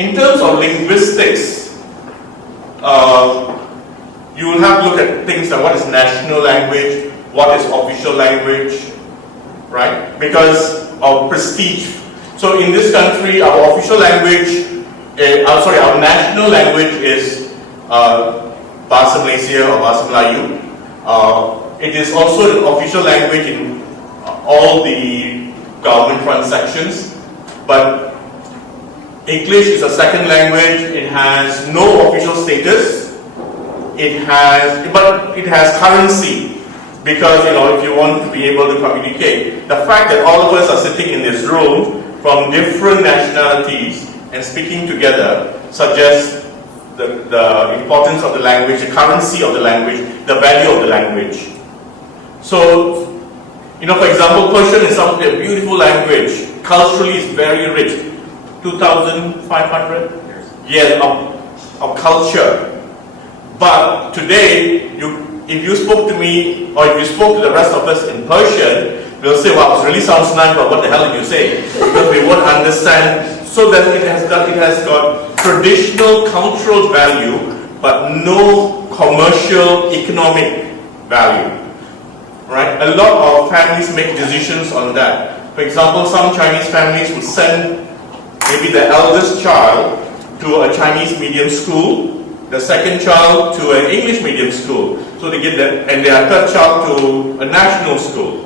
In terms of linguistics, you will have to look at things like what is national language, what is official language, right? Because of prestige. So in this country, our official language, our national language is Bahasa Malaysia or Bahasa Melayu. It is also an official language in all the government transactions, but English is a second language. It has no official status. But it has currency, because if you want to be able to communicate, the fact that all of us are sitting in this room from different nationalities and speaking together suggests the importance of the language, the currency of the language, the value of the language. So, for example, Persian is a beautiful language. Culturally, it's very rich. 2,500 years of culture. But today, if you spoke to me, or if you spoke to the rest of us in Persian, we'll say, wow, it really sounds nice, but what the hell did you say? Because we won't understand. So that it has got traditional cultural value, but no commercial economic value. Right? A lot of families make decisions on that. For example, some Chinese families would send maybe the eldest child to a Chinese medium school, the second child to an English medium school, so they get that, and their third child to a national school,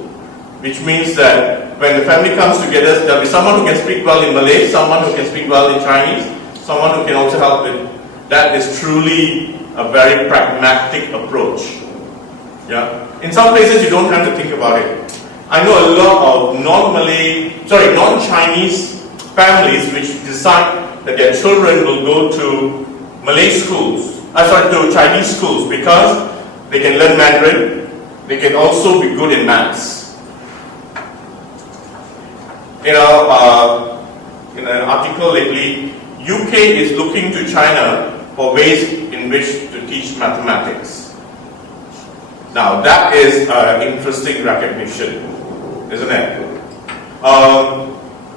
which means that when the family comes together, there'll be someone who can speak well in Malay, someone who can speak well in Chinese, someone who can also help with. That is truly a very pragmatic approach. Yeah. In some places, you don't have to think about it. I know a lot of non-Chinese families which decide that their children will go to Malay schools, to Chinese schools, because they can learn Mandarin, they can also be good in maths. In an article lately, UK is looking to China for ways in which to teach mathematics. Now that is an interesting recognition, isn't it?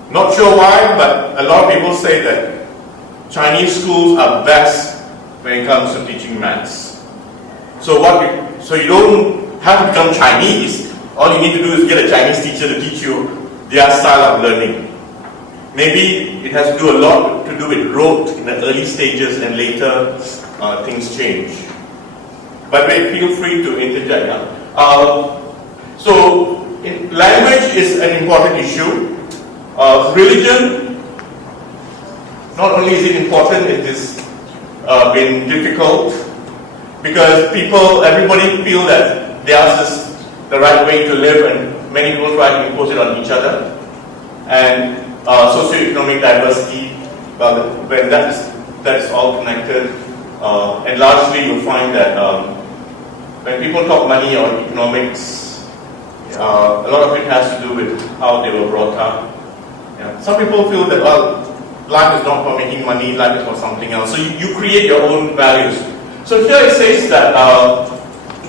Not sure why, but a lot of people say that Chinese schools are best when it comes to teaching maths. So you don't have to become Chinese. All you need to do is get a Chinese teacher to teach you their style of learning. Maybe it has to do a lot to do with rote in the early stages, and later things change. But feel free to interject. So language is an important issue. Religion, not only is it important, it has been difficult, because everybody feel that theirs is the right way to live, and many people try to impose it on each other. And socioeconomic diversity, when that is all connected, and largely you'll find that when people talk money or economics, a lot of it has to do with how they were brought up. Yeah. Some people feel that, life is not for making money, life is for something else. So you create your own values. So here it says that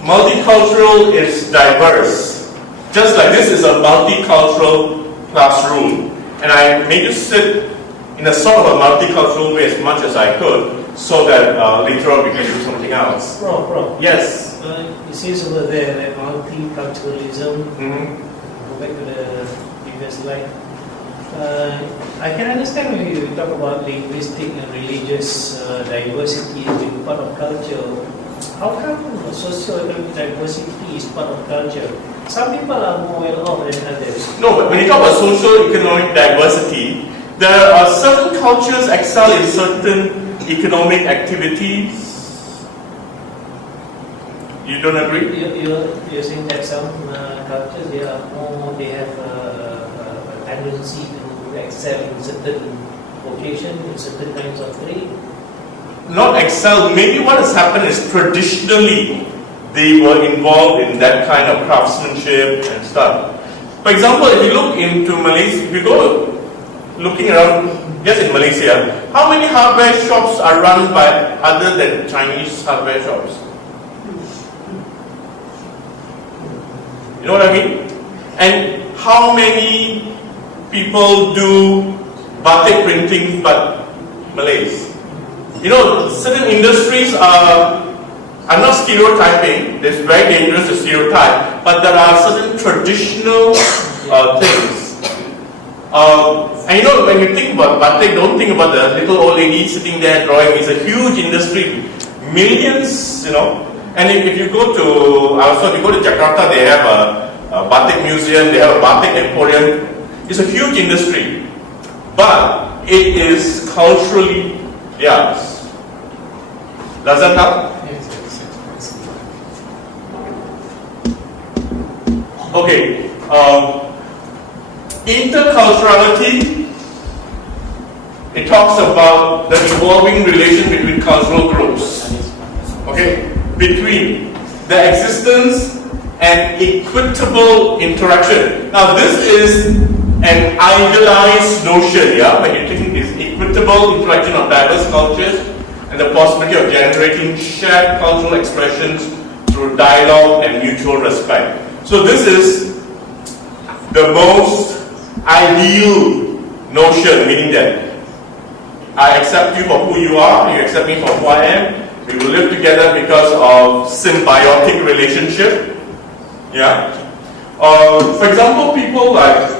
multicultural is diverse. Just like this is a multicultural classroom. And I made you sit in a sort of a multicultural way as much as I could, so that later on we can do something else. Bro. Yes? It says over there that multi-culturalism. Go back to the previous slide. I can understand when you talk about linguistic and religious diversity being part of culture. How come socio-economic diversity is part of culture? Some people are more well off than others. No, but when you talk about socio-economic diversity, there are certain cultures excel in certain economic activities. You don't agree? You're saying that some cultures they have a tendency to excel in certain vocations, in certain kinds of trade. Not excel. Maybe what has happened is traditionally they were involved in that kind of craftsmanship and stuff. For example, if you look into Malaysia, if you go looking around just in Malaysia, how many hardware shops are run by other than Chinese hardware shops? You know what I mean? And how many people do batik printing, but Malays. You know, certain industries are, I'm not stereotyping, it's very dangerous to stereotype, but there are certain traditional things. And you know, when you think about batik, don't think about the little old lady sitting there drawing. It's a huge industry, millions, you know. And if you go to, also if you go to Jakarta, they have a batik museum, they have a batik emporium. It's a huge industry, but it is culturally, yes. Does that help? Okay. Interculturality, it talks about the evolving relation between cultural groups. Okay? Between the existence and equitable interaction. Now this is an idealized notion, yeah? When you think this equitable interaction of diverse cultures and the possibility of generating shared cultural expressions through dialogue and mutual respect. So this is the most ideal notion, meaning that I accept you for who you are, you accept me for who I am, we will live together because of symbiotic relationship. Yeah. For example, people like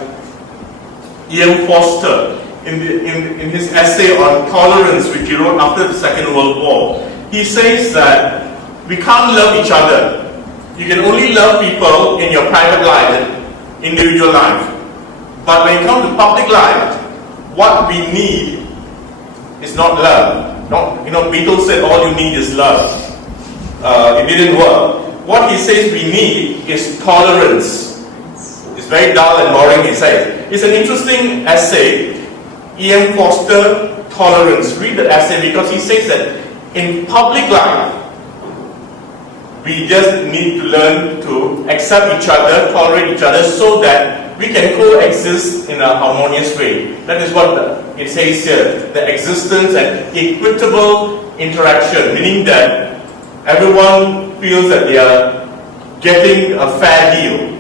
E.M. Foster, in his essay on tolerance, which he wrote after the Second World War, he says that we can't love each other. You can only love people in your private life, individual life. But when it comes to public life, what we need is not love. Beatles said all you need is love. It didn't work. What he says we need is tolerance. It's very dull and boring, he says. It's an interesting essay, E.M. Foster, Tolerance. Read the essay because he says that in public life, we just need to learn to accept each other, tolerate each other so that we can coexist in a harmonious way. That is what it says here. The existence and equitable interaction, meaning that everyone feels that they are getting a fair deal.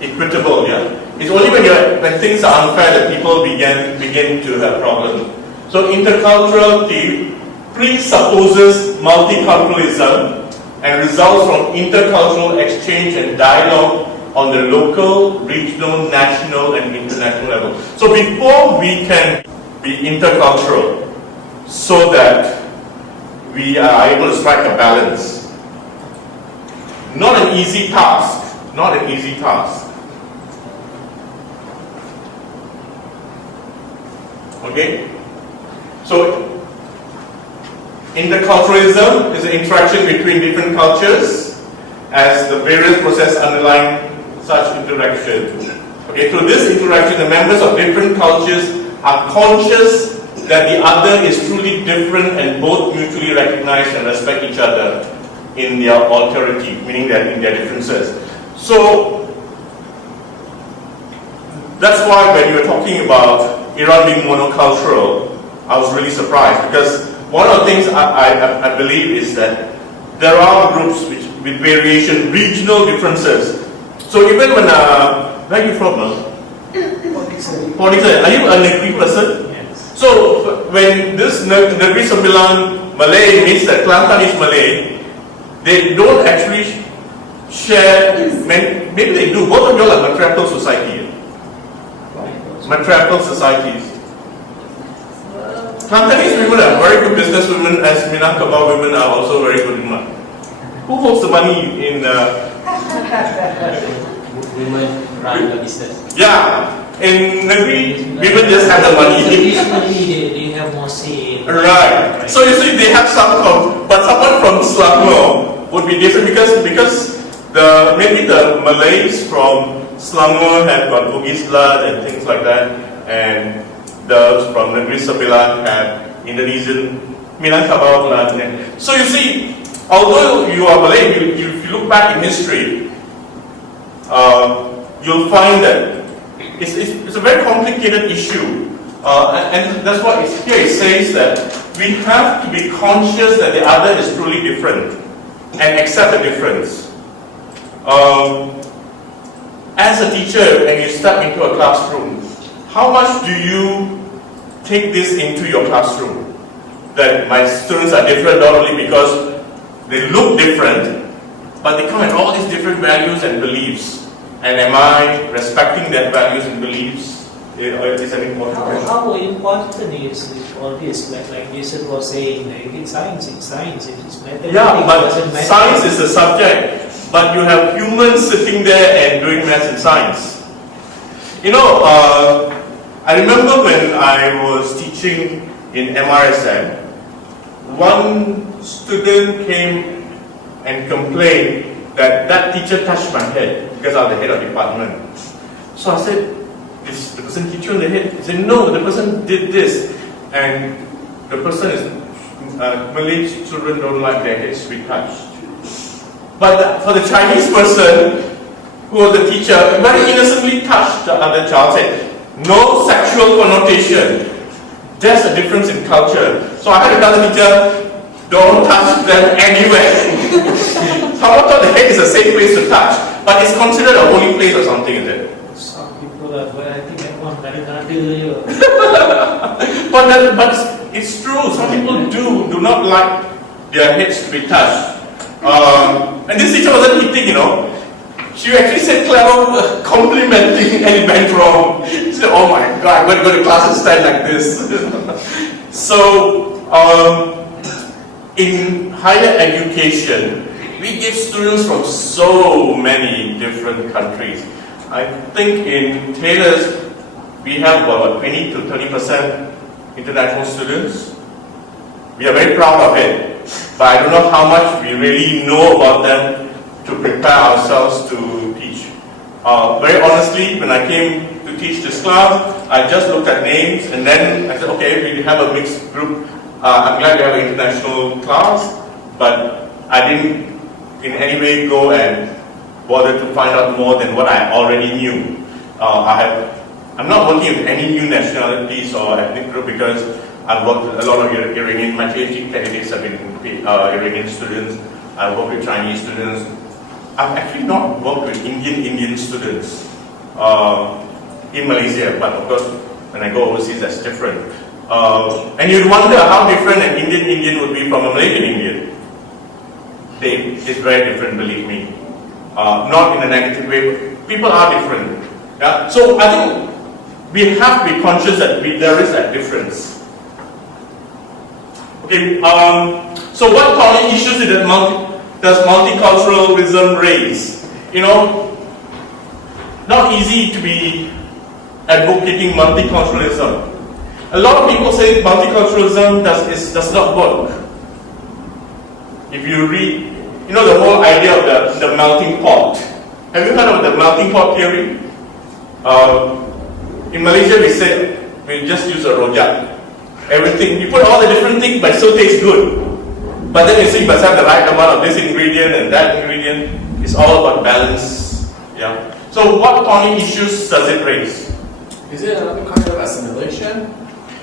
Equitable, yeah. It's only when things are unfair that people begin to have problems. So interculturality presupposes multiculturalism and results from intercultural exchange and dialogue on the local, regional, national, and international level. So before we can be intercultural, so that we are able to strike a balance, not an easy task, not an easy task. Okay? So interculturalism is an interaction between different cultures as the various process underlying such interaction. Okay, through this interaction, the members of different cultures are conscious that the other is truly different and both mutually recognize and respect each other in their alterity, meaning that in their differences. So that's why when you were talking about Iran being monocultural, I was really surprised because one of the things I believe is that there are groups with variation, regional differences. So even when, where are you from? Are you a Negri person? Yes. So when this Negri Sembilan Malay means that Kelantan is Malay, they don't actually share, maybe they do, both of you are matriarchal society. Matriarchal societies. Kelantanese women are very good business women, as Minangkabau women are also very good women. Who holds the money in women run the business? Yeah, in Negri, women just have the money. Traditionally, they have more say. Right. So you see, they have some, but someone from Selangor would be different because maybe the Malays from Selangor have got Bugis blood and things like that, and those from Negeri Sembilan have Indonesian Minangkabau blood. So you see, although you are Malay, if you look back in history, you'll find that it's a very complicated issue. And that's why here it says that we have to be conscious that the other is truly different and accept the difference. As a teacher, when you step into a classroom, how much do you take this into your classroom? that my students are different not only because they look different, but they come at all these different values and beliefs. And am I respecting their values and beliefs? Is an important question. How important is all this? Like Jason was saying, it's science, if it's mathematics, Yeah, but doesn't matter. science is a subject, but you have humans sitting there and doing maths and science. You know, I remember when I was teaching in MRSM, one student came and complained that teacher touched my head because I'm the head of department. So I said, "Is the person hit you on the head?" He said, "No, the person did this." And the person is, Malay children don't like their heads to be touched. But for the Chinese person, who was the teacher, very innocently touched the other child, said, "No sexual connotation. There's a difference in culture." So I had to tell the teacher, "Don't touch them anywhere." Someone thought the head is a safe place to touch, but it's considered a holy place or something, is it? Some people are, but I think everyone But it's true. Some people do not like their heads to be touched. And this teacher wasn't hitting, She actually said clever, complimenting, and it went wrong. She said, "Oh my God, I'm going to go to class and stand like this." So, in higher education, we give students from so many different countries. I think in Taylor's, we have about 20 to 30% international students. We are very proud of it, but I don't know how much we really know about them to prepare ourselves to teach. Very honestly, when I came to teach this class, I just looked at names and then I said, okay, we have a mixed group. I'm glad we have an international class, but I didn't in any way go and bother to find out more than what I already knew. I'm not working with any new nationalities or ethnic group because I've worked with a lot of Iranian. My PhD candidates have been Iranian students. I've worked with Chinese students. I've actually not worked with Indian students in Malaysia, but of course, when I go overseas, that's different. And you'd wonder how different an Indian would be from a Malaysian Indian. It's very different, believe me. Not in a negative way. People are different. Yeah? So I think we have to be conscious that there is that difference. Okay. So what common issues does multiculturalism raise? Not easy to be advocating multiculturalism. A lot of people say multiculturalism does not work. If you read, the whole idea of the melting pot. Have you heard of the melting pot theory? In Malaysia, we just use a rojak. Everything, you put all the different things, but it still tastes good. But then you must have the right amount of this ingredient and that ingredient. It's all about balance. Yeah. So what common issues does it raise? Is it another kind of assimilation?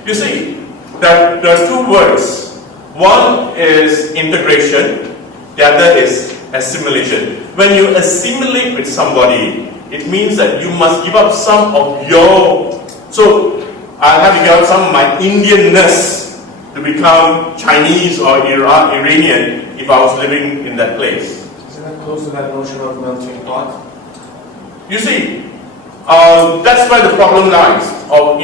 You see, there are two words. One is integration, the other is assimilation. When you assimilate with somebody, it means that you must give up some of your... So, I have to give up some of my Indianness to become Chinese or Iranian if I was living in that place. Isn't that close to that notion of melting pot? You see, that's where the problem lies of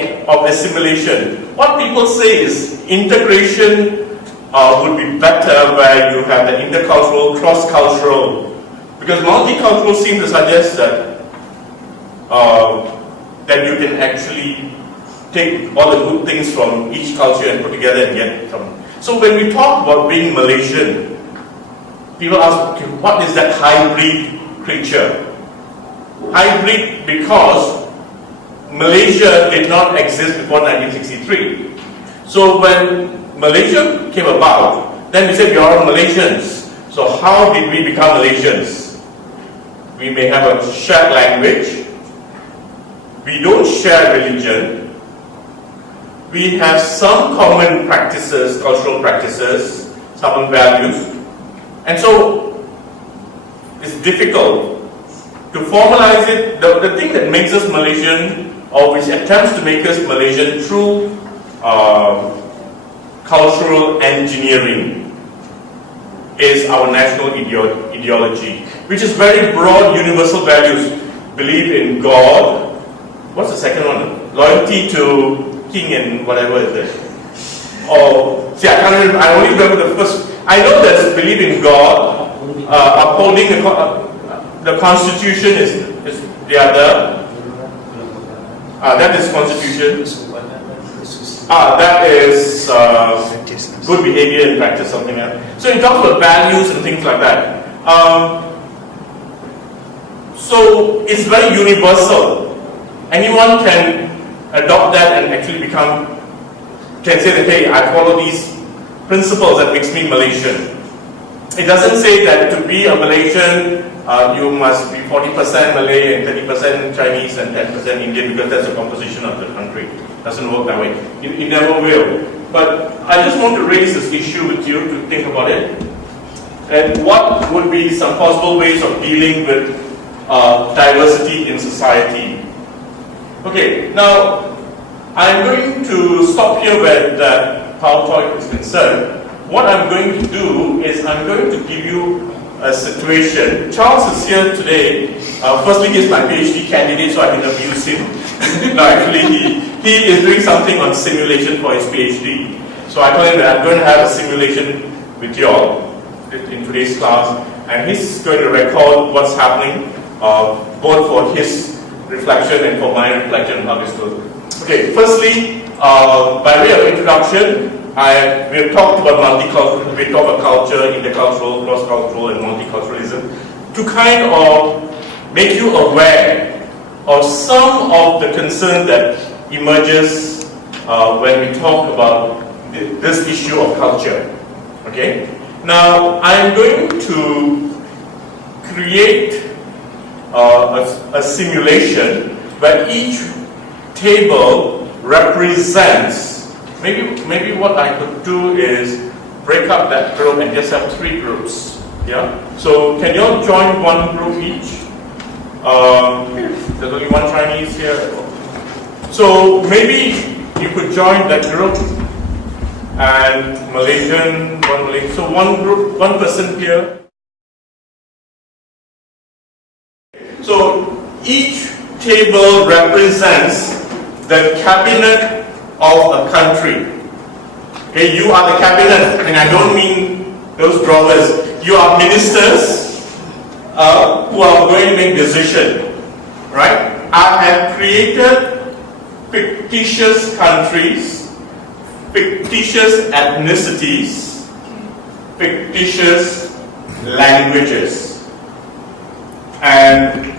assimilation. What people say is integration would be better where you have the intercultural, cross-cultural, because multicultural seems to suggest that that you can actually take all the good things from each culture and put together and get some. So when we talk about being Malaysian, people ask, okay, what is that hybrid creature? Hybrid because Malaysia did not exist before 1963. So when Malaysia came about, then we said we are all Malaysians. So how did we become Malaysians? We may have a shared language. We don't share religion. We have some common practices, cultural practices, common values. And so it's difficult to formalize it. The thing that makes us Malaysian, or which attempts to make us Malaysian through cultural engineering is our national ideology, which is very broad, universal values. Believe in God. What's the second one? Loyalty to King and whatever is it? Oh, see, I can't remember. I only remember the first. I know there's believe in God, upholding the Constitution is the other. That is Constitution. That is good behavior and practice, something else. So it talks about values and things like that. So it's very universal. Anyone can adopt that and actually can say that, hey, I follow these principles that makes me Malaysian. It doesn't say that to be a Malaysian, you must be 40% Malay and 30% Chinese and 10% Indian, because that's the composition of the country. It doesn't work that way. It never will. But I just want to raise this issue with you to think about it. And what would be some possible ways of dealing with diversity in society? Okay, now I'm going to stop here where the PowerPoint is concerned. What I'm going to do is I'm going to give you a situation. Charles is here today. Firstly, he's my PhD candidate, so I can abuse him. No, actually, he is doing something on simulation for his PhD. So I told him that I'm going to have a simulation with you all in today's class, and he's going to record what's happening, both for his reflection and for my reflection on how this goes. Okay, firstly, by way of introduction, we've talked about multicultural, we talked about culture, intercultural, cross-cultural, and multiculturalism, to kind of make you aware of some of the concern that emerges when we talk about this issue of culture. Okay? Now, I'm going to create a simulation where each table represents, maybe what I could do is break up that group and just have 3 groups. Yeah? So can you all join one group each? There's only one Chinese here. So maybe you could join that group, and Malaysian, one Malaysian. So one group, one person here. So each table represents the cabinet of a country. Okay, you are the cabinet, and I don't mean those drawers. You are ministers who are going to make decisions, right? I have created fictitious countries, fictitious ethnicities, fictitious languages. And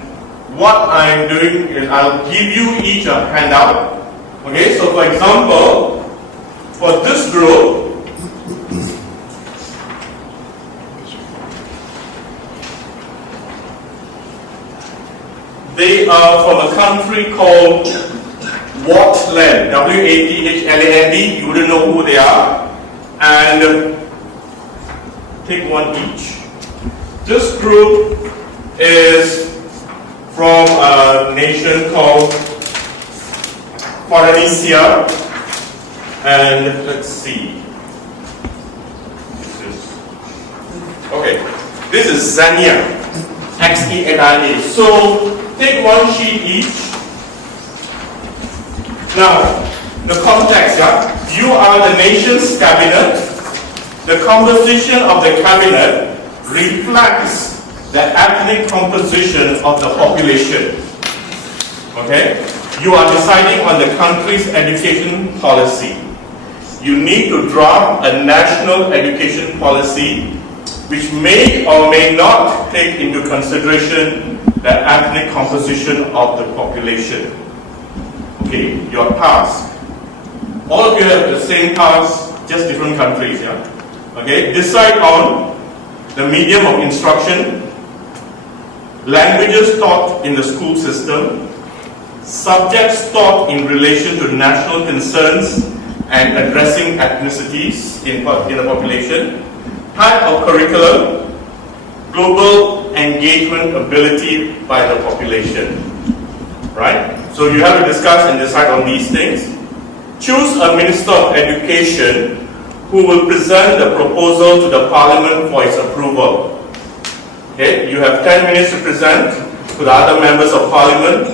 what I'm doing is I'll give you each a handout. Okay, so for example, for this group, they are from a country called Watland, W-A-T-H-L-A-N-D. You wouldn't know who they are. And take one each. This group is from a nation called Polynesia. And let's see. This is Xenia. X-E-N-I-A. So take one sheet each. Now, the context, you are the nation's cabinet. The composition of the cabinet reflects the ethnic composition of the population. Okay? You are deciding on the country's education policy. You need to draft a national education policy which may or may not take into consideration the ethnic composition of the population. Okay, your task. All of you have the same task, just different countries, yeah? Okay, decide on the medium of instruction, languages taught in the school system, subjects taught in relation to national concerns and addressing ethnicities in the population, type of curriculum, global engagement ability by the population. Right? So you have to discuss and decide on these things. Choose a Minister of Education who will present the proposal to the Parliament for its approval. Okay, you have 10 minutes to present to the other members of Parliament,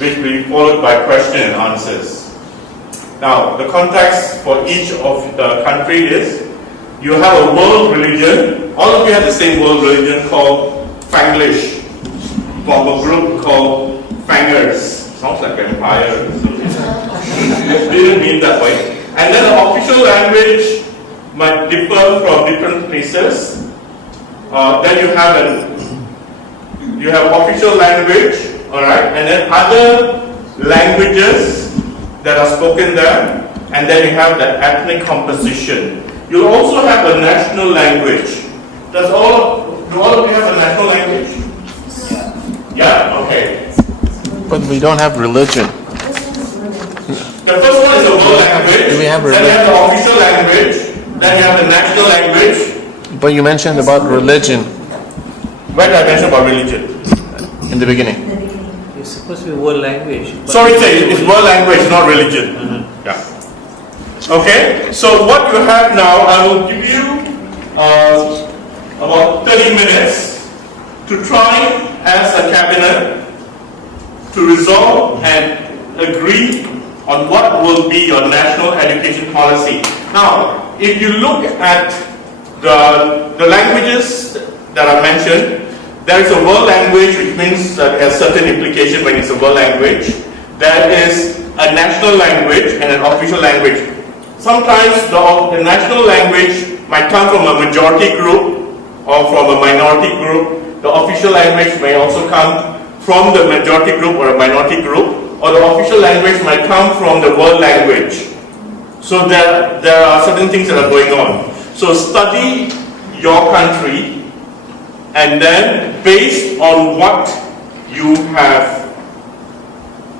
which will be followed by question and answers. Now, the context for each of the country is, you have a world religion, all of you have the same world religion called Fanglish, from a group called Fangers. Sounds like empire. Didn't mean that way. And then the official language might differ from different places. Then you have official language, all right, and then other languages that are spoken there, and then you have the ethnic composition. You also have a national language. Do all of you have a national language? Yeah. Okay. But we don't have religion. The first one is the world language. Do we have then you have the official language. Then you have the national language. But you mentioned about religion Where did I mention about religion? in the beginning. It's supposed to be world language. but- Sorry, it's world language, not religion. Yeah. Okay. So what you have now, I will give you about 30 minutes to try as a cabinet to resolve and agree on what will be your national education policy. Now, if you look at the languages that I mentioned, there is a world language, which means that it has certain implication when it's a world language. There is a national language and an official language. Sometimes the national language might come from a majority group or from a minority group. The official language may also come from the majority group or a minority group, or the official language might come from the world language. So there are certain things that are going on. So study your country, and then based on what you have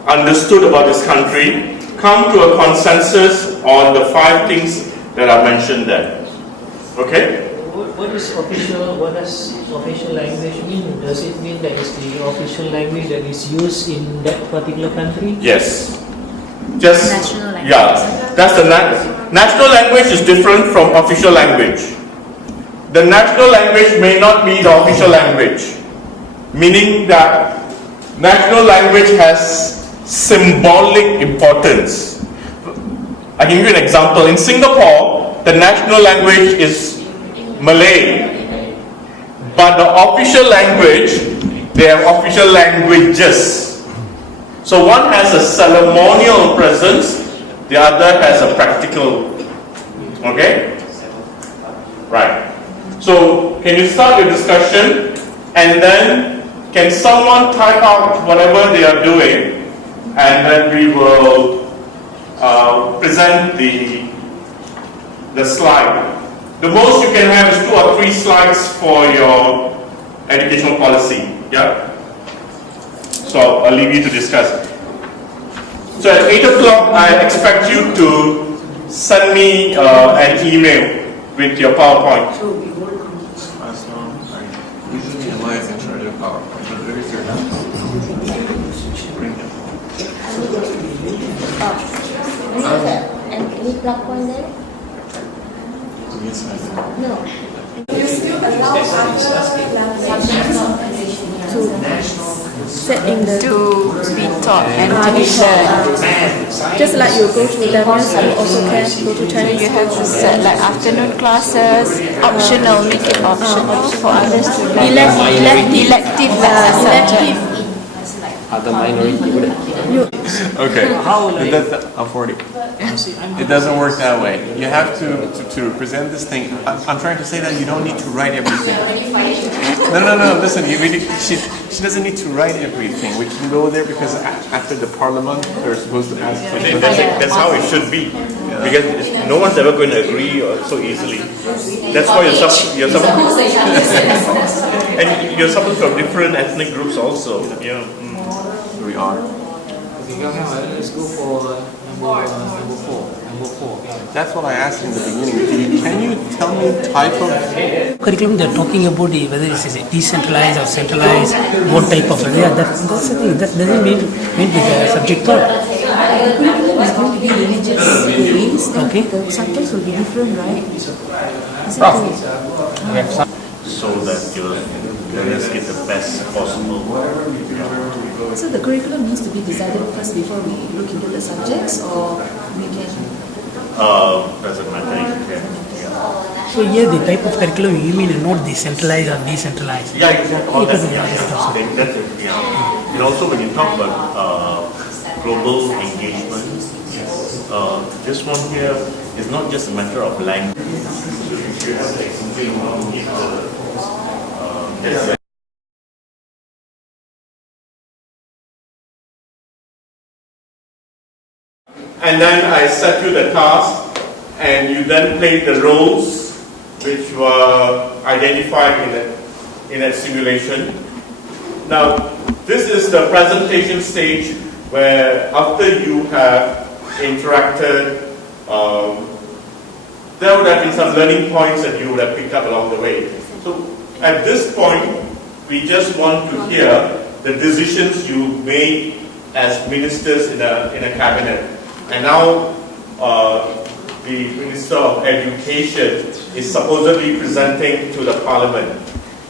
understood about this country, come to a consensus on the 5 things that are mentioned there. Okay? What does official language mean? Does it mean that it's the official language that is used in that particular country? Yes. Just National language. yeah. That's the national language is different from official language. The national language may not be the official language, meaning that national language has symbolic importance. I can give you an example. In Singapore, the national language is Malay, but the official language, they have official languages. So one has a ceremonial presence, the other has a practical. Okay? Right. So can you start your discussion, and then can someone type out whatever they are doing, and then we will present the slide. The most you can have is 2 or 3 slides for your educational policy. Yeah? So I'll leave you to discuss. So at 8 o'clock, I expect you to send me an email with your PowerPoint. Usually Eli is in charge of PowerPoint, but there is your bring them. And any plug point there? Yes, I do. No. Set in the to be taught and to be learned. just like you go to Tamil school also can go to You Chinese have to set like afternoon classes, optional, make it optional for others to learn. Elective subject. Other minority would Okay. How like I'm 40. It doesn't work that way. You have to present this thing. I'm trying to say that you don't need to write everything. No. Listen, she doesn't need to write everything. We can go there because after the parliament, they're supposed to ask questions. That's how it should be, because no one's ever going to agree so easily. That's why you're supposed from different ethnic groups also. Yeah. We are. Let's go for number four. That's what I asked in the beginning. Can you tell me type of... Curriculum they're talking about whether it is decentralized or centralized, what type of that's the thing. That doesn't mean with the subject thought. Curriculum is going to be religious based. Okay. The subjects will be different, right? Is it true? So that your learners get the best possible. So the curriculum needs to be decided first before we look into the subjects, or we can. Doesn't matter. Yeah. So here the type of curriculum you mean not decentralized or decentralized? Yeah, exactly. All that. Yeah. And also when you talk about global engagement, this one here is not just a matter of language. So if you have like something and then I set you the task, and you then played the roles which were identified in that simulation. Now, this is the presentation stage where after you have interacted, there would have been some learning points that you would have picked up along the way. So at this point, we just want to hear the decisions you made as ministers in a cabinet. And now the Minister of Education is supposedly presenting to the Parliament.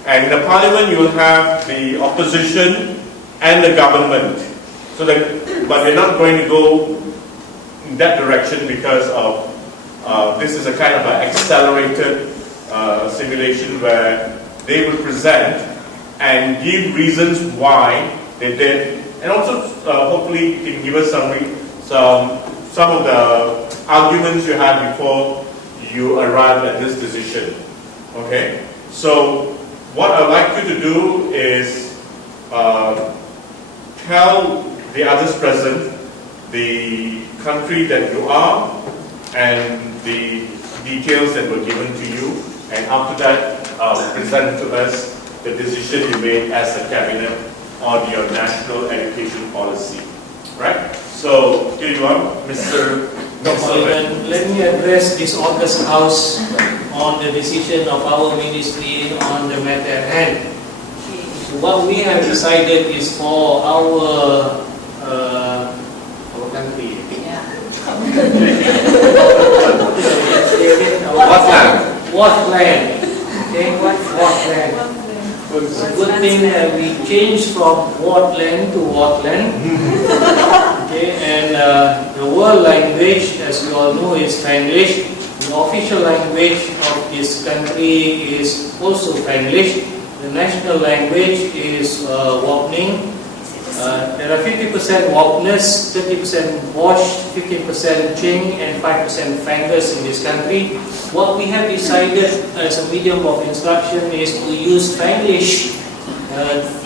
And in the Parliament you will have the opposition and the government. So but we're not going to go in that direction because of this is a kind of an accelerated simulation where they will present and give reasons why they did, and also hopefully can give us some of the arguments you had before you arrived at this decision. Okay, so what I'd like you to do is tell the others present the country that you are and the details that were given to you, and after that present to us the decision you made as a cabinet on your national education policy. Right? So here you are, Mr. Parliament, let me address this August House on the decision of our ministry on the matter at hand. So what we have decided is for our country. What land? Okay, what land? It's a good thing that we changed from what land to what land. Okay, and the world language, as you all know, is Spanglish. The official language of this country is also Spanglish. The national language is Wapning. There are 50% Wapners, 30% Bosch, 15% Ching, and 5% Fangers in this country. What we have decided as a medium of instruction is to use Spanglish.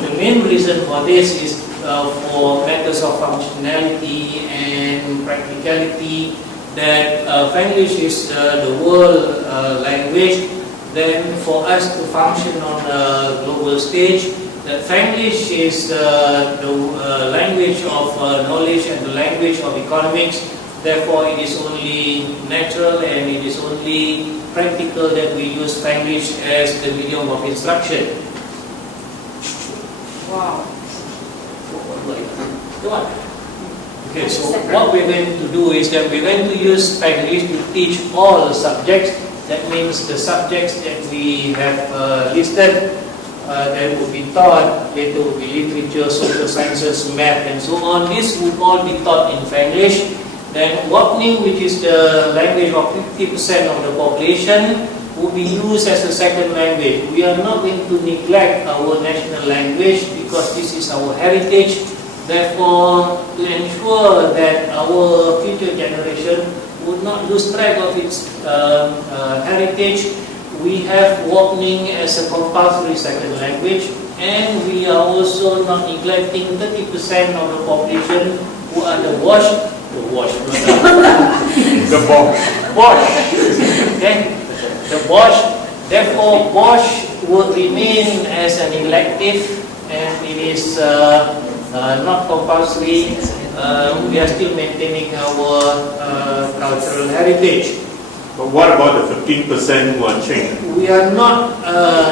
The main reason for this is for matters of functionality and practicality, that Spanglish is the world language. Then for us to function on a global stage, that Spanglish is the language of knowledge and the language of economics. Therefore, it is only natural and it is only practical that we use Spanglish as the medium of instruction. Wow. Okay, so what we're going to do is that we're going to use Spanglish to teach all the subjects. That means the subjects that we have listed that will be taught, later will be literature, social sciences, math, and so on. This would all be taught in Spanglish. Then Wapning, which is the language of 50% of the population, will be used as a second language. We are not going to neglect our national language because this is our heritage. Therefore, to ensure that our future generation would not lose track of its heritage, we have Wapning as a compulsory second language, and we are also not neglecting 30% of the population who are the Bosch. Okay, the Bosch. Therefore, Bosch would remain as an elective, and it is not compulsory. We are still maintaining our cultural heritage. But what about the 15% who are Ching? We are not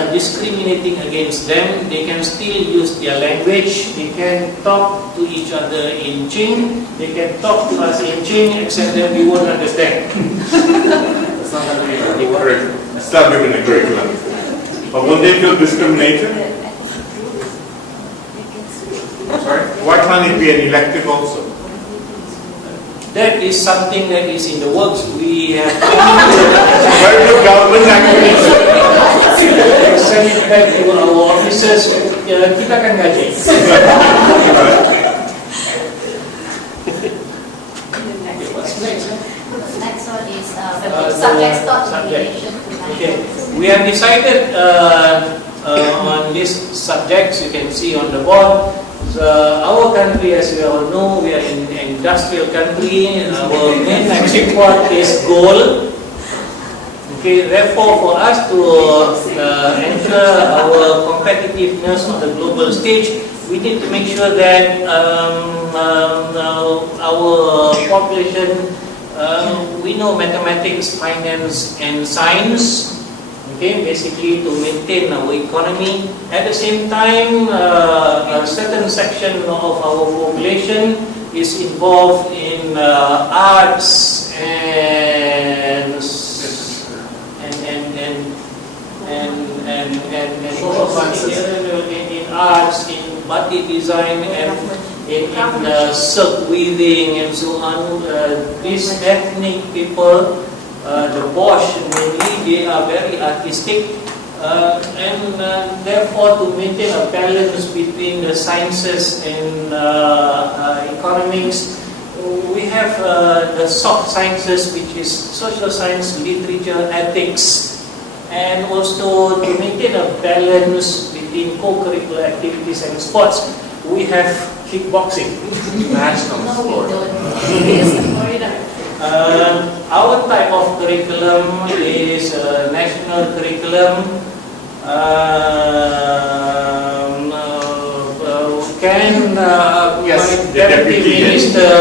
discriminating against them. They can still use their language. They can talk to each other in Ching. They can talk to us in Ching, except that we won't understand. It's not going to be in the curriculum. It's not given in the curriculum. But won't they feel discriminated? Sorry? Why can't it be an elective also? That is something that is in the works. We have Very good government activity. send it back to our officers. Kita akan gaji. Next one is subjects taught in relation to language. Okay, we have decided on these subjects. You can see on the board. Our country, as we all know, we are in an industrial country. Our main export is gold. Okay, therefore, for us to ensure our competitiveness on the global stage, we need to make sure that our population, we know mathematics, finance, and science. Okay, basically to maintain our economy. At the same time, a certain section of our population is involved in arts and in arts, in batik design, and in silk weaving and so on. These ethnic people, the Bosch mainly, they are very artistic, and therefore to maintain a balance between the sciences and economics, we have the soft sciences, which is social science, literature, ethics, and also to maintain a balance between co-curricular activities and sports, we have kickboxing. National sport. Our type of curriculum is a national curriculum. Yes, my the deputy minister,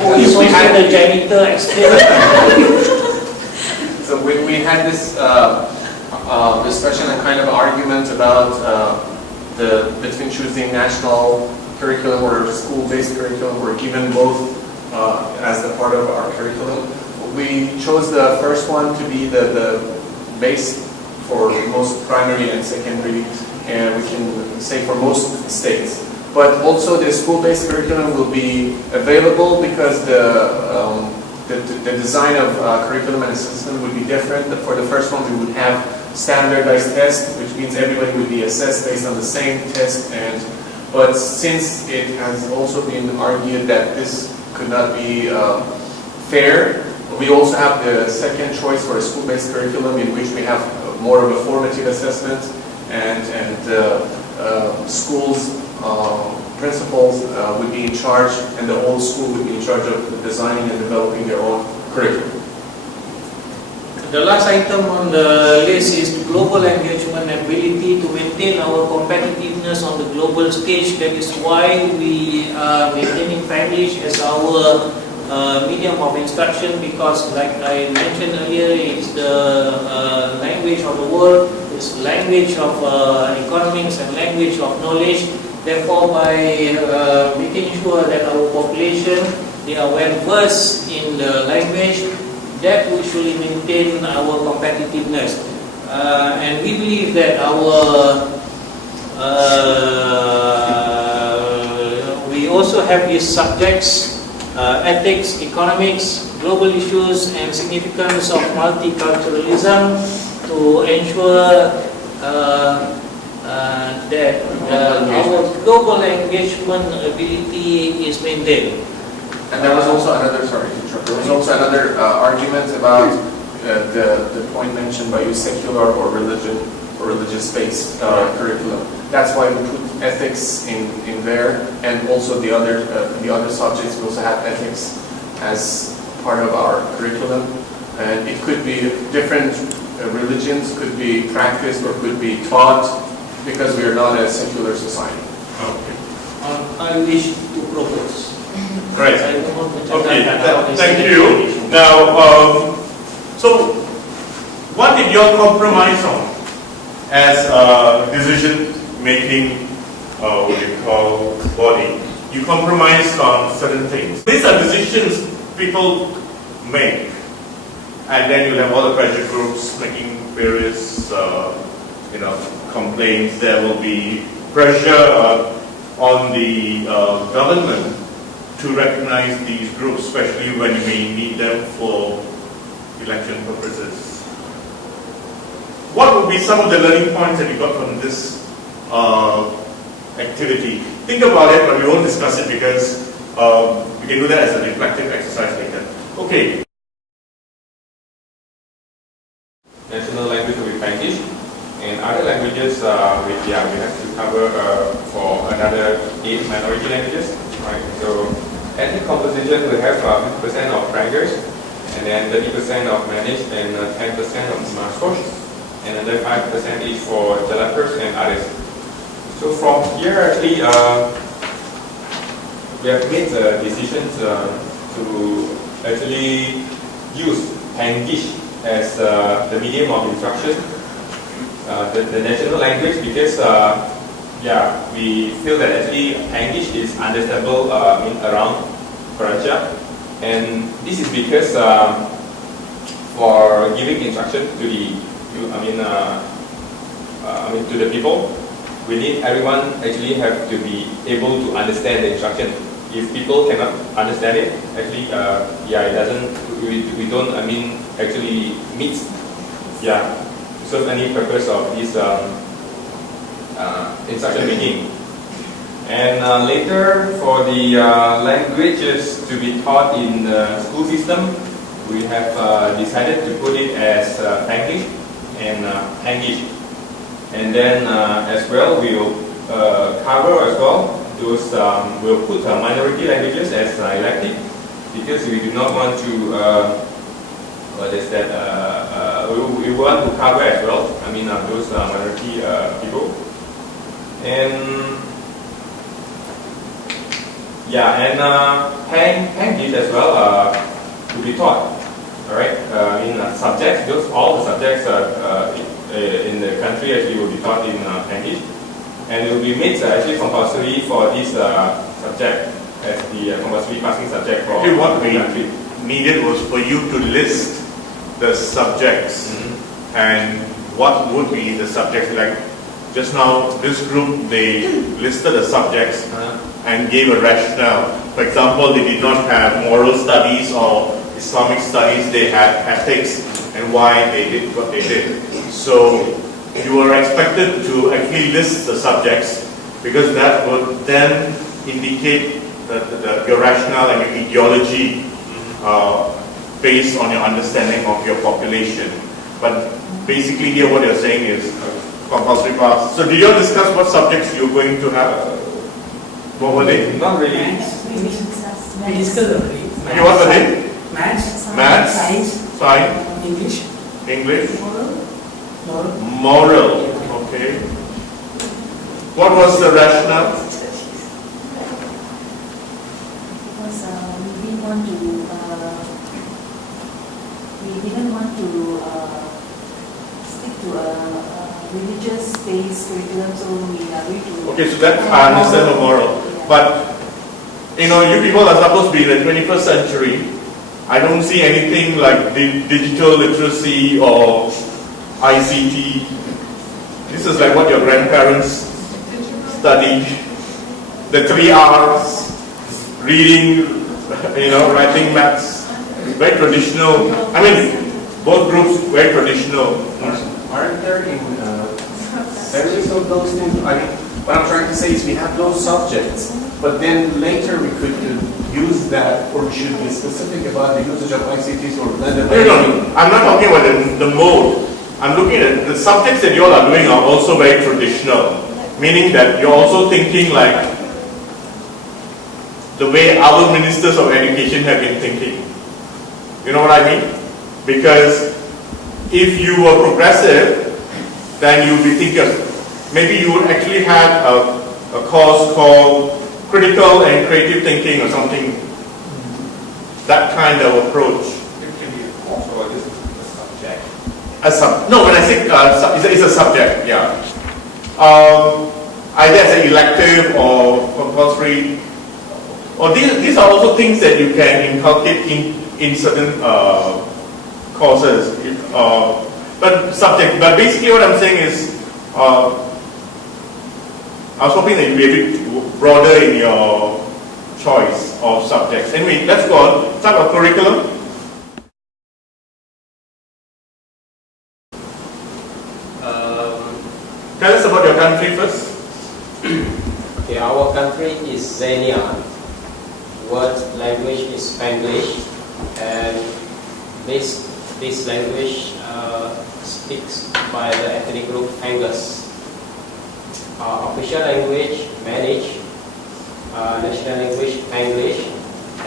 who is also the janitor, explain? So we had this discussion and kind of argument about between choosing national curriculum or school-based curriculum, or given both as a part of our curriculum. We chose the first one to be the base for most primary and secondary, and we can say for most states. But also the school-based curriculum will be available because the design of curriculum and assessment would be different. For the first one, we would have standardized tests, which means everybody would be assessed based on the same test. But since it has also been argued that this could not be fair, we also have the second choice for a school-based curriculum, in which we have more of a formative assessment, and schools principals would be in charge, and the whole school would be in charge of designing and developing their own curriculum. The last item on the list is global engagement ability to maintain our competitiveness on the global stage. That is why we are maintaining English as our medium of instruction, because like I mentioned earlier, it's the language of the world, it's language of economics and language of knowledge. Therefore, by making sure that our population, they are well versed in the language, that will surely maintain our competitiveness. And we believe that we also have these subjects, ethics, economics, global issues, and significance of multiculturalism to ensure that our global engagement ability is maintained. And there was also another, there was also another argument about the point mentioned by you, secular or religious-based curriculum. That's why we put ethics in there, and also the other subjects. We also have ethics as part of our curriculum, and it could be different religions, could be practiced or could be taught, because we are not a secular society. Okay. I wish to propose. Right. Saya mohon Okay, mencatatkan thank you. Now, so what did you all compromise on as a decision-making, what do you call, body? You compromised on certain things. These are decisions people make, and then you have all the pressure groups making various, complaints. There will be pressure on the government to recognize these groups, especially when you may need them for election purposes. What would be some of the learning points that you got from this activity? Think about it, but we won't discuss it because we can do that as a reflective exercise later. Okay. National language will be Chinese, and other languages we have to cover for another 8 minority languages. Right. So ethnic composition will have 50% of Rangers, and then 30% of Manish, and 10% of Maskosh, and another 5% each for Jalapers and others. So from here, actually, we have made decisions to actually use English as the medium of instruction, the national language, because we feel that actually English is understandable around Praja, and this is because for giving instruction to the people, we need everyone actually have to be able to understand the instruction. If people cannot understand it, actually, it doesn't. We don't. Actually meets. Serve any purpose of this instruction making. And later, for the languages to be taught in the school system, we have decided to put it as English and English. And then as well, we will cover as well those, we'll put minority languages as elective, because we do not want to, we want to cover as well, those minority people. And English as well to be taught. Alright, subjects, all the subjects in the country actually will be taught in English, and it will be made actually compulsory for this subject as the compulsory passing subject for what we country. Needed was for you to list the subjects and what would be the subjects. Like just now, this group, they listed the subjects and gave a rationale. For example, they did not have moral studies or Islamic studies, they had ethics and why they did what they did. So you were expected to actually list the subjects, because that would then indicate your rationale and your ideology based on your understanding of your population. But basically here what you're saying is compulsory pass. So did you discuss what subjects you're going to have? What were they? Not really. We discussed already. Okay, what were they? Maths, science, English, moral. Okay. What was the rationale? Because we didn't want to stick to a religious-based curriculum, so we agreed to. Okay, so that I understand the moral, but you people are supposed to be in the 21st century. I don't see anything like digital literacy or ICT. This is like what your grandparents studied. The 3 R's, reading, writing, maths. Very traditional. Both groups very traditional. Aren't there various of those things? What I'm trying to say is we have those subjects, but then later we could use that, or we should be specific about the usage of ICTs or blended. No. I'm not talking about the mode. I'm looking at the subjects that you all are doing are also very traditional, meaning that you're also thinking like the way our ministers of education have been thinking. You know what I mean? Because if you were progressive, then you would be thinking, maybe you would actually have a course called critical and creative thinking or something, that kind of approach. It can be also just a subject. No, when I say it's a subject, yeah. Either as an elective or compulsory, or these are also things that you can inculcate in certain courses. But basically what I'm saying is, I was hoping that you'd be a bit broader in your choice of subjects. Anyway, let's go on. Talk about curriculum. Tell us about your country first. Okay, our country is Xenia. Word language is Spanglish, and this language speaks by the ethnic group Angus. Official language, Manich, national language, English,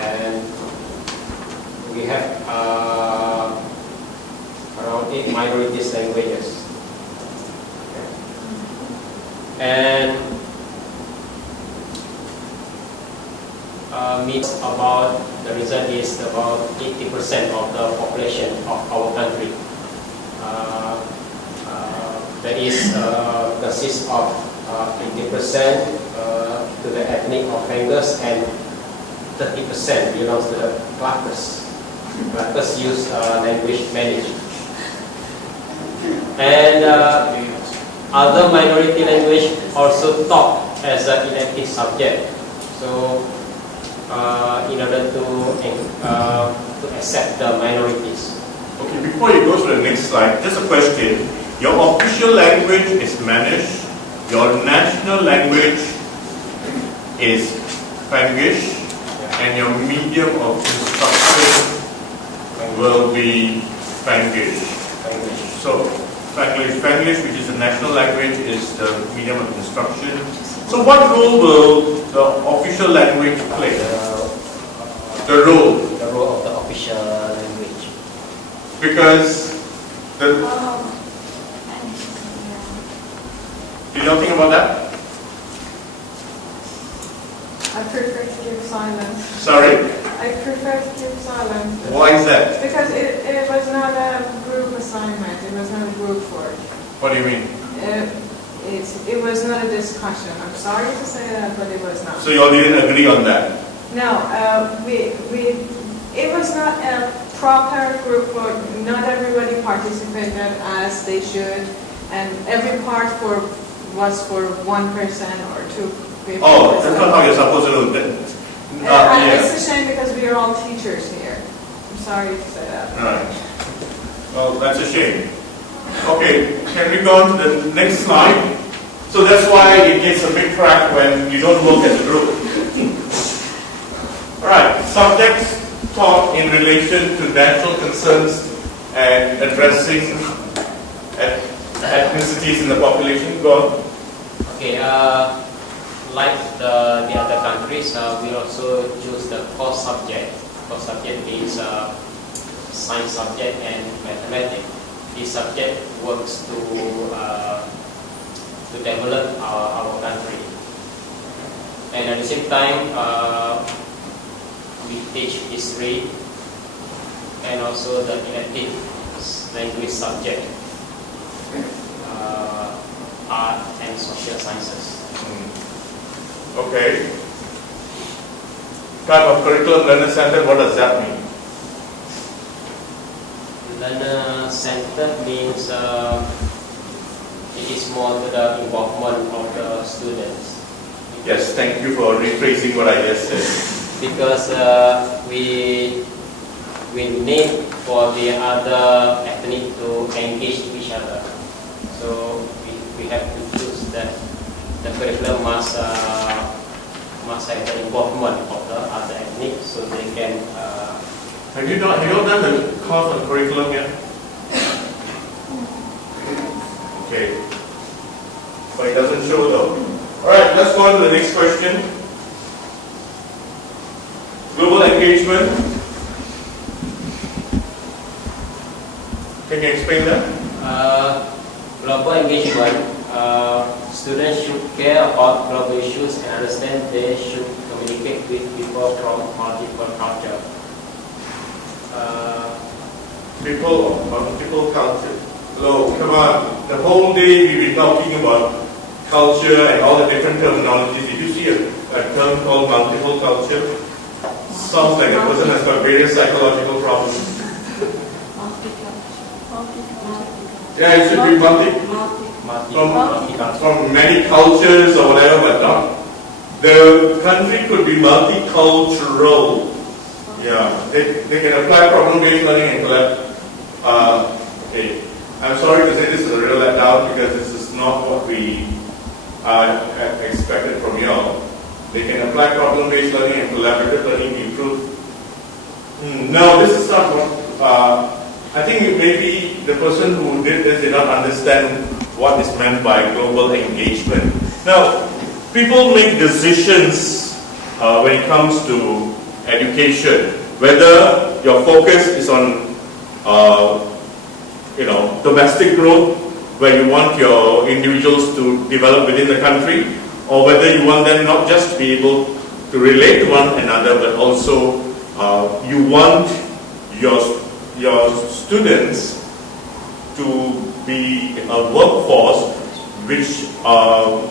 and we have around 8 minorities languages. And means about, the result is about 80% of the population of our country. That is consists of 80% to the ethnic of Angus and 30% belongs to the Clackus. Clackus use language Manich. And other minority language also taught as an elective subject. So in order to accept the minorities. Okay, before you go to the next slide, just a question. Your official language is Manich. Your national language is Spanglish, and your medium of instruction will be Spanglish. So Spanglish, which is the national language, is the medium of instruction. So what role will the official language play? The role of the official language. Because you don't think about that? I prefer to keep silent. Sorry? I prefer to keep silent. Why is that? Because it was not a group assignment. It was not a group work. What do you mean? It was not a discussion. I'm sorry to say that, but it was not. So you all didn't agree on that? No, it was not a proper group work. Not everybody participated as they should, and every part was for one person or two people. Oh, that's not how you're supposed to do it. It's a shame because we are all teachers here. I'm sorry to say that. Right. Well, that's a shame. Okay, can we go on to the next slide? So that's why it gets a big crack when you don't work as a group. Alright, subjects taught in relation to national concerns and addressing ethnicities in the population. Go on. Okay, like the other countries, we also choose the core subject. Core subject means science subject and mathematics. This subject works to develop our country. And at the same time, we teach history and also the elective language subject, art and social sciences. Okay. Type of curriculum learner-centered, what does that mean? Learner-centered means it is more to the involvement of the students. Yes, thank you for rephrasing what I just said. Because we need for the other ethnic to engage each other. So we have to choose that the curriculum must have the involvement of the other ethnic so they can. Have you all done the course on curriculum yet? Okay. But it doesn't show though. Alright, let's go on to the next question. Global engagement. Can you explain that? Global engagement students should care about global issues and understand they should communicate with people from multiple culture. People of multiple culture. Hello, come on. The whole day we've been talking about culture and all the different terminologies. If you see a term called multiple culture, sounds like a person has got various psychological problems. Yeah, it should be from many cultures or whatever, but not. The country could be multicultural. Yeah, they can apply problem-based learning and collect. Okay, I'm sorry to say this is a real letdown because this is not what we expected from you all. They can apply problem-based learning and collaborative learning to improve. No, this is not what. I think maybe the person who did this did not understand what is meant by global engagement. Now, people make decisions when it comes to education, whether your focus is on domestic growth, where you want your individuals to develop within the country, or whether you want them not just to be able to relate to one another, but also you want your students to be a workforce which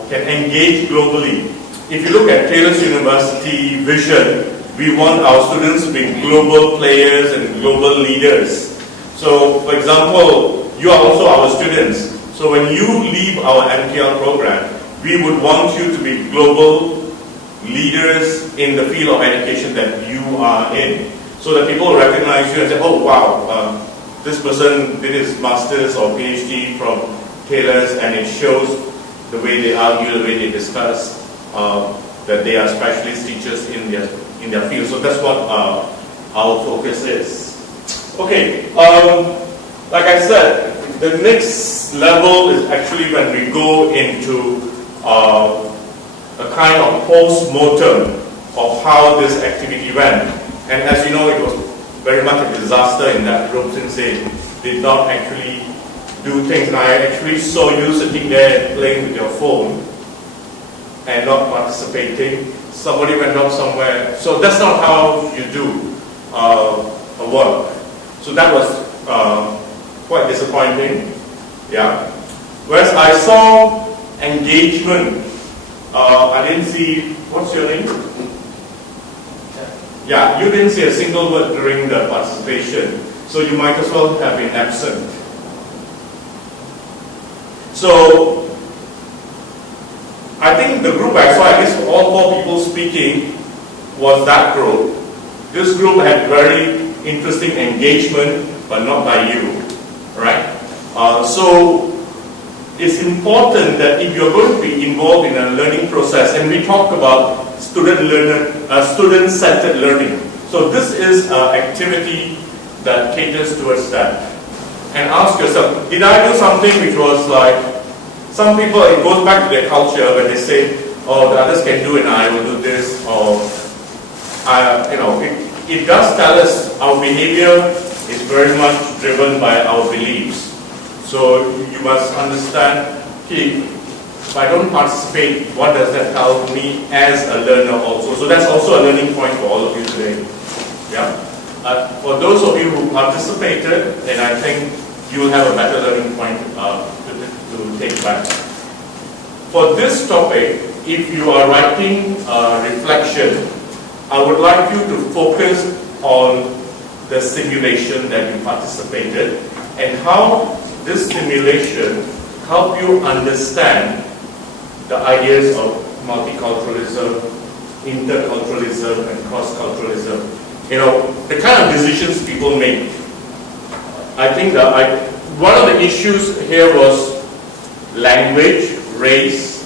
can engage globally. If you look at Taylor's University vision, we want our students to be global players and global leaders. So, for example, you are also our students. So when you leave our MTL program, we would want you to be global leaders in the field of education that you are in. So that people recognize you and say, oh wow, this person did his master's or PhD from Taylor's, and it shows the way they argue, the way they discuss, that they are specialist teachers in their field. So that's what our focus is. Okay, like I said, the next level is actually when we go into a kind of post-mortem of how this activity went. And as you know, it was very much a disaster in that group since they did not actually do things. And I actually saw you sitting there and playing with your phone and not participating. Somebody went off somewhere. So that's not how you do a work. So that was quite disappointing. Yeah. Whereas I saw engagement. I didn't see, what's your name? Yeah, you didn't say a single word during the participation, so you might as well have been absent. So, I think the group I saw, I guess all 4 people speaking, was that group. This group had very interesting engagement, but not by you, right? So, it's important that if you're going to be involved in a learning process, and we talk about student-centered learning. So this is an activity that caters towards that. And ask yourself, did I do something which was like, some people, it goes back to their culture when they say, oh, the others can do it and I will do this, or, it does tell us our behavior is very much driven by our beliefs. So you must understand, okay, if I don't participate, what does that tell me as a learner also? So that's also a learning point for all of you today. Yeah. For those of you who participated, then I think you will have a better learning point to take back. For this topic, if you are writing a reflection, I would like you to focus on the simulation that you participated and how this simulation help you understand the ideas of multiculturalism, interculturalism, and cross-culturalism. The kind of decisions people make. I think that one of the issues here was language, race,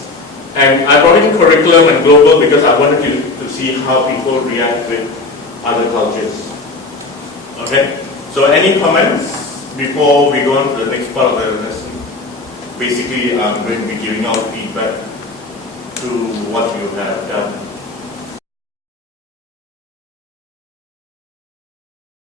and I brought in curriculum and global because I wanted you to see how people react with other cultures. Okay? So any comments before we go on to the next part of the lesson? Basically, I'm going to be giving out feedback to what you have done.